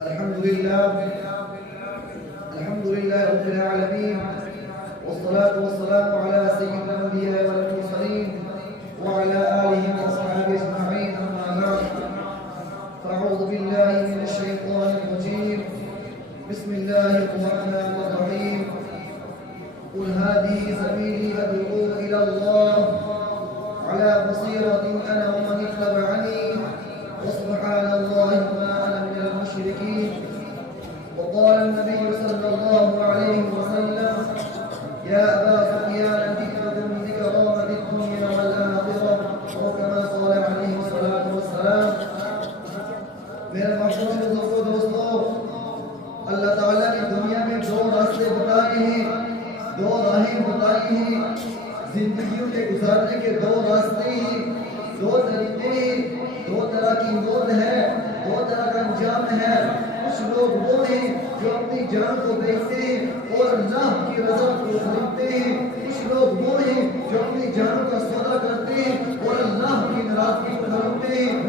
الحمد لله رب العالمين، والصلاة والسلام على سيد الأنبياء والمرسلين وعلى آله وصحبه أجمعين، أما بعد، فأعوذ بالله من الشيطان الرجيم. بسم الله الرحمن الرحيم. قل هذه سبيلي أدعو إلى الله على بصيرة أنا ومن اتبعني وسبحان الله وما أنا من المشركين. وقال النبي صلى الله عليه وسلم: يا أبا سفيان ذكركم ذكرام الدنيا والآخرة، وكما قال عليه الصلاة والسلام. میرے محبوب بزرگوں دوستوں، اللہ تعالیٰ نے دنیا میں دو راستے بتائے ہیں، دو راہیں بتائی ہیں، زندگیوں کے گزارنے کے دو راستے ہیں، دو طریقے ہیں، دو طرح کی موت ہے، دو طرح کا انجام ہے۔ کچھ لوگ وہ ہیں جو اپنی جان کو بیچتے ہیں اور اللہ کی رضا کو خریدتے ہیں، کچھ لوگ وہ ہیں جو اپنی جانوں کا سودا کرتے ہیں اور اللہ کی ناراضگی کو خریدتے ہیں۔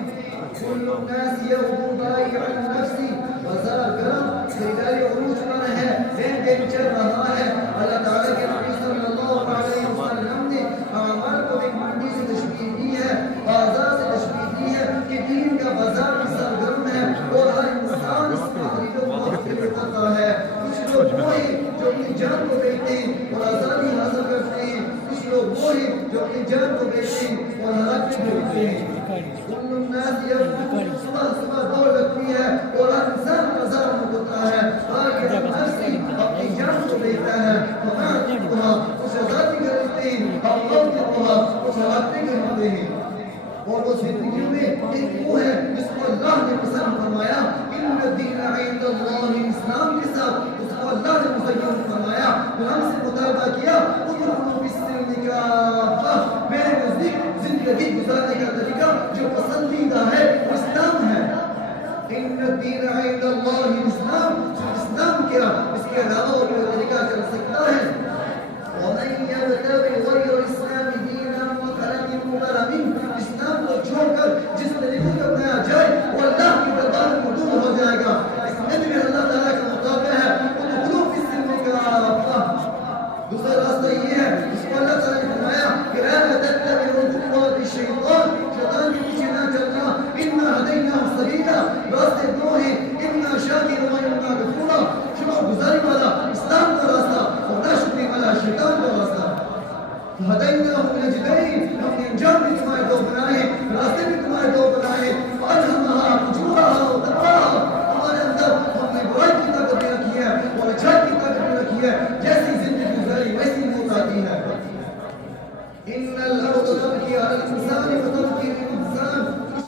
كل الناس يغدو بايع النفس وزار کرم خریدار عروج پر ہے، دن دن چل رہا ہے۔ اللہ تعالیٰ کے نبی صلی اللہ علیہ وسلم نے اعمال کو ایک منڈی سے تشبیہ دی ہے، بازار سے تشبیہ دی ہے کہ دین کا بازار بھی سرگرم ہے اور ہر انسان اس میں خرید و فروخت کرتا ہے۔ کچھ لوگ وہ ہیں جو اپنی جان کو بیچتے ہیں اور آزادی حاصل کرتے ہیں، کچھ لوگ وہ ہیں جو اپنی جان کو بیچتے ہیں اور ہلاک میں ڈوبتے ہیں۔ كل الناس يغدو، صبح صبح دوڑ لگتی ہے اور ہر انسان بازار میں ہوتا ہے، باقی نفسی اپنی جان کو بیچتا ہے، کچھ آزادی خریدتے ہیں، کچھ ہلاکتے خریدتے ہیں۔ اور وہ زندگیوں میں ایک وہ ہے جس کو اللہ نے پسند فرمایا، ان الدین عند اللہ اسلام کے ساتھ اس کو اللہ نے مزین فرمایا۔ پھر ہم سے مطالبہ کیا ادخلوا فی السلم کافہ، میرے نزدیک زندگی گزارنے کا طریقہ جو پسندیدہ ہے وہ اسلام ہے۔ ان الدین عند اللہ اسلام، اسلام کیا، اس کے علاوہ اور کوئی طریقہ چل سکتا ہے؟ ومن يبتغي غير الاسلام دينا فلن يقبل منه، اسلام کو چھوڑ کر جس طریقے کو اپنایا جائے وہ اللہ کی دربار میں قبول ہو جائے گا۔ اس میں بھی اللہ تعالیٰ کا مطالبہ ہے ادخلوا فی السلم کافہ۔ دوسرا راستہ یہ ہے جس کو اللہ تعالیٰ نے فرمایا کہ لا تتبعوا خطوات الشیطان، شیطان کے پیچھے نہ چلنا۔ انا ہدیناہ السبیل، راستے دو ہیں، اما شاکرا و اما کفورا، شکر گزاری والا اسلام کا راستہ اور ناشکری والا شیطان کا راستہ۔ ہدیناہ النجدین، ہم نے انجام بھی تمہارے دو بنائے، راستے بھی تمہارے دو بنائے۔ فالہمہا فجورہا و تقواہا، ہمارے اندر ہم نے برائی کی طاقت بھی رکھی ہے اور اچھائی کی طاقت بھی رکھی ہے، جیسی زندگی گزاری ویسی موت آتی ہے۔ ان الارض تبکی علی الانسان وتبکی